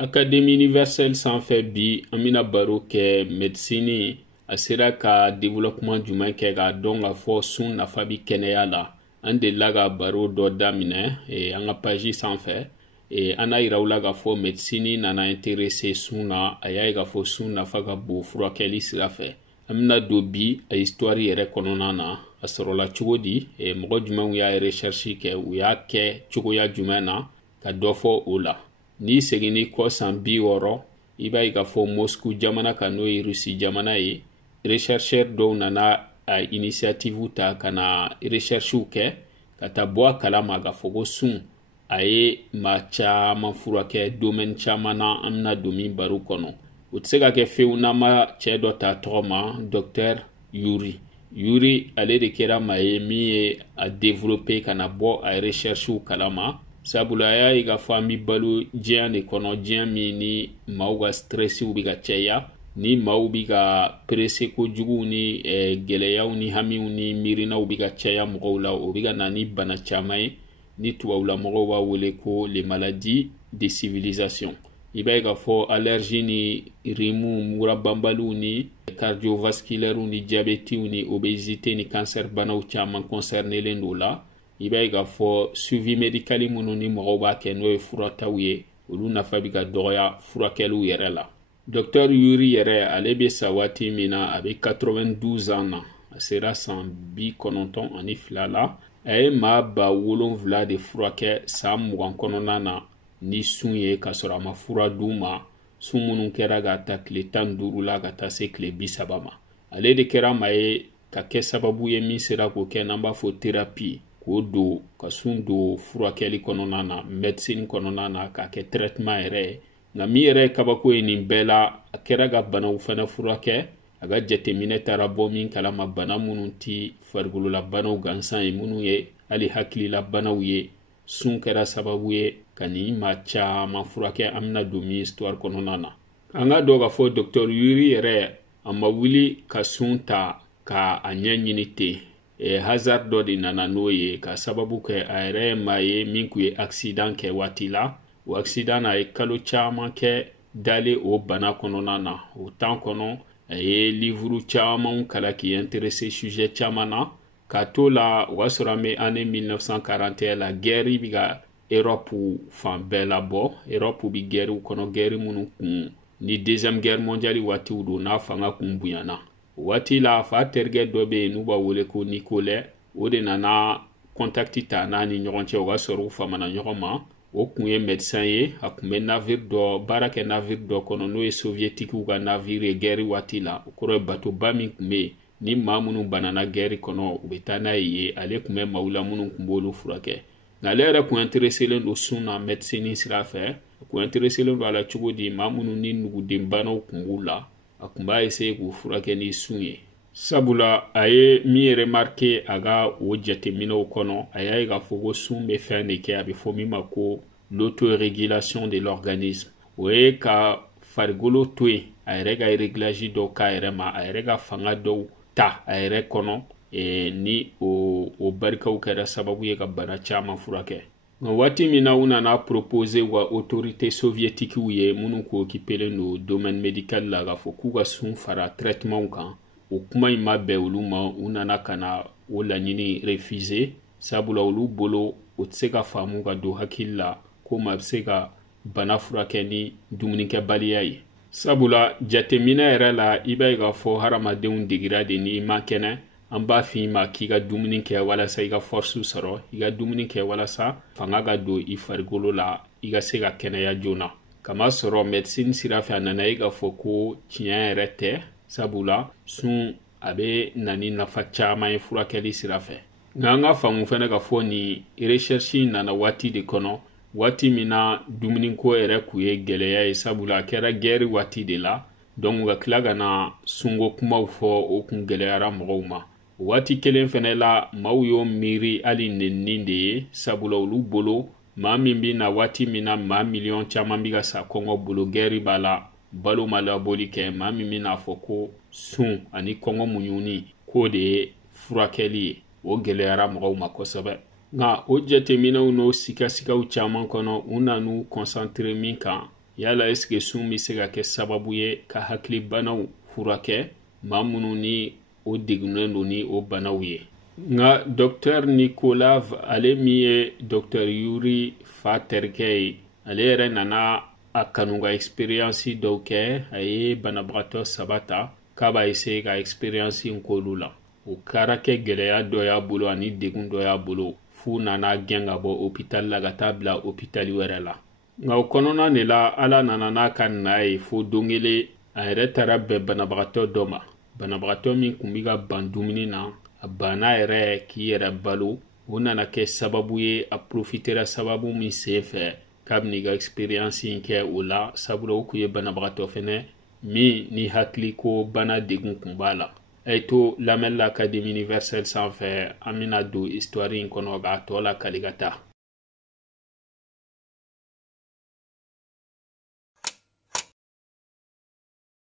Académie universelle sanfɛ bi an bɛna baro kɛ médecine a sera ka développement jumɛn kɛ k'a dɔn k'a fɔ sun nafa bi kɛnɛya la. An delila ka baro dɔ daminɛ an ka page sanfɛ an n'a yiraw la k'a fɔ médecine nana intéressé sun na, a y'a ye k'a fɔ sun nafa ka bon furakɛli sira fɛ. An bɛna don bi a histoire yɛrɛ kɔnɔna na, a sɔrɔla cogo di, mɔgɔ jumɛnw y'a recherche kɛ, u y'a kɛ cogoya jumɛn na ka dɔ fɔ o la. Ni seginni kɔ san 60 i b'a ye k'a fɔ Moscou jamana kan n'o ye Russie jamana ye, rechercheur dɔw nana a initiative ta ka na recherchew kɛ ka taa bɔ a kalama k'a fɔ ko sun a ye maa caman furakɛ domaine caman na. An bɛna don min baro kɔnɔ o tɛ se ka kɛ fewu n'an ma cɛ dɔ ta tɔgɔ ma Dr Yuri ale de kɛra maa ye min ye a développé ka na bɔ a recherchew kalama. Sabula a y'a ye k'a fɔ an bɛ balo diɲɛ de kɔnɔ, diɲɛ min ni maaw ka stressiw bɛ ka caya, ni maaw bɛ ka presse kojugu ni gɛlɛyaw ni hamiw ni miirinaw bɛ ka caya mɔgɔw la, o bɛ ka na ni bana caman ye ni tubabula mɔgɔw b'a wele ko les maladies de civilisation. I b'a ye k'a fɔ allergie ni rimu, mura banbaliw ni cardiovasculaires ni diabètiw ni obésité ni cancer banaw caman concernelen do la. I b'a ye k'a fɔ suivi médical minnu ni mɔgɔw b'a kɛ n'o ye furataw ye, olu nafa bɛ ka dɔgɔya furakɛliw yɛrɛ la. Dr Yuri yɛrɛ ale bɛ sa waati min na a bɛ 92 ans na, a sera san 92 la. A ye maa 7000 de furakɛ san 20 kɔnɔna na ni sun ye k'a sɔrɔ a ma fura d'u ma, sun minnu kɛra ka ta tile 15 la ka taa se tile 30 ma. Ale de kɛra maa ye ka kɛ sababu ye min sera k'o kɛ n'an b'a fɔ thérapie, k'o don ka sun don furakɛli kɔnɔna na, médecine kɔnɔna na, k'a kɛ traitement yɛrɛ ye. Nka min yɛrɛ ye kabako ye nin bɛɛ la, a kɛra ka banaw fana furakɛ. A ka jateminɛ taara bɔ min kalama, bana minnu ti farikololabanaw gansan ye, minnu ye hali hakililabanaw ye. Sun kɛra sababu ye ka ni maa caman furakɛ. An bɛna don min histoire kɔnɔna na. An ka dɔn k'a fɔ Dr Yuri yɛrɛ a ma wuli ka sun ta k'a ɲɛɲini ten. Hasard dɔ de nana n'o ye ka sababu kɛ a yɛrɛ ye maa ye min kun ye accident kɛ waati la. O accident na a ye kalo caman kɛ dalen o bana kɔnɔna na. O temps kɔnɔ a ye livre caman kalan k'i intéressé sujet caman na. K'a to la o y'a sɔrɔ an bɛ année 1941 la, guerre bɛ ka Europe fan bɛɛ labɔ. Europe bɛ guerrew kɔnɔ, guerre minnu kun ni deuxième guerre mondiale waatiw don n'a fanga kun bonyana. O waati la fa terikɛ dɔ bɛ yen n'u b'a wele ko Nicolet, o de nana contact ta n'a ni ɲɔgɔn cɛ. O ka sɔrɔ u famana ɲɔgɔn ma. O kun ye médecin ye, a kun bɛ navire dɔ baara kɛ navire dɔ kɔnɔ n'o ye soviétiques ka navire ye guerre waati la. O kɔrɔ ye bateau ba min kun bɛ yen ni maa minnu banana guerre kɔnɔ u bɛ taa n'a ye. Ale kun bɛ maaw la minnu kun b'olu furakɛ. Nka ale yɛrɛ kun intéresselen don sun na médecine sira fɛ. A kun intéresselen don a la cogo di, maa minnu ni nugudenbanaw kun b'u la, a kun b'a essayer k'u furakɛ ni sun ye. Sabula a ye min remarqué a ka o jateminɛw kɔnɔ, a y'a ye k'a fɔ ko sun bɛ fɛn de kɛ, a bɛ fɔ min ma ko l'autorégulation de l'organisme. O ye ka farikolo to yen a yɛrɛ ka réglage dɔw k'a yɛrɛ ma, a yɛrɛ ka fanga dɔw ta a yɛrɛ kɔnɔ, ni o barikaw kɛra sababu ye ka bana caman furakɛ. Nka waati min na u nana proposer wa autorité soviétiques ye minnu ko occupelen don domaine médical la k'a fɔ k'u ka sun fara traitement kan, o kuma in ma bɛn olu ma. U nana ka na o laɲini refuser. Sabula olu bolo o tɛ se ka faamu ka don hakili la ko ma bɛ se ka bana furakɛ ni dumunikɛbaliya ye. Sabula jateminɛ yɛrɛ la i b'a ye k'a fɔ hadamadenw degira de n'i ma kɛnɛ. An b'a f'i ma k'i ka dumuni kɛ walasa i ka force sɔrɔ, i ka dumuni kɛ walasa fanga ka don i farikolo la, i ka se ka kɛnɛya joona. Kamasɔrɔ médecine sira fɛ a nana ye k'a fɔ ko tiɲɛ yɛrɛ tɛ. Sabula sun a bɛ na ni nafa caman ye furakɛli sira fɛ. Nka an ka faamu fana k'a fɔ nin recherche nana waati de kɔnɔ, waati min na dumuniko yɛrɛ kun ye gɛlɛya ye. Sabula a kɛra guerre waati de la, donc ka tila ka na sunko kumaw fɔ o kun gɛlɛyara mɔgɔw ma. Waati kelen fana la maaw y'o miiri hali nenni de ye. Sabula olu bolo maa min bɛ na waati min na maa miliyɔn caman bɛ ka sa kɔngɔ bolo, guerre b'a la, balo ma labɔli kɛ, maa min bɛ n'a fɔ ko sun ani kɔngɔ muɲuni k'o de ye furakɛli ye, o gɛlɛyara mɔgɔw ma kosɛbɛ. Nka o jateminɛw n'o sikasikaw caman kɔnɔ u nan'u concentré min kan yala eske sun bɛ se ka kɛ sababu ye ka hakilibanaw furakɛ maa minnu ni o degunnen don ni o banaw ye. Nka Dr Nikolaev ale min ye Dr Yuri fa terikɛ ye, ale yɛrɛ nana a kanu ka experience dɔw kɛ. A ye banabagatɔ 3 ta k'a b'a essayer ka experience in k'olu la. O kɛra kɛ gɛlɛya dɔ y'a bolo ani degun dɔ y'a bolo f'u nana gɛn ka bɔ hôpital la ka taa bila hôpital wɛrɛ la. Nka o kɔnɔna de la Ala nana n'a ka na ye fo don kelen a yɛrɛ taara bɛn banabagatɔ dɔ ma. Banabagatɔ min kun bɛ ka ban dumuni na, a banna yɛrɛ k'i yɛrɛ balo. O nana kɛ sababu ye a profitera sababu min sen fɛ k'a bɛna ka experience in kɛ o la, sabula o kun ye banabagatɔ fɛnɛ min ni hakili ko bana degun kun b'a la. A to lamɛnni la Académie universelle sanfɛ an bɛna don histoire in kɔnɔ k'a tɔ lakali ka taa.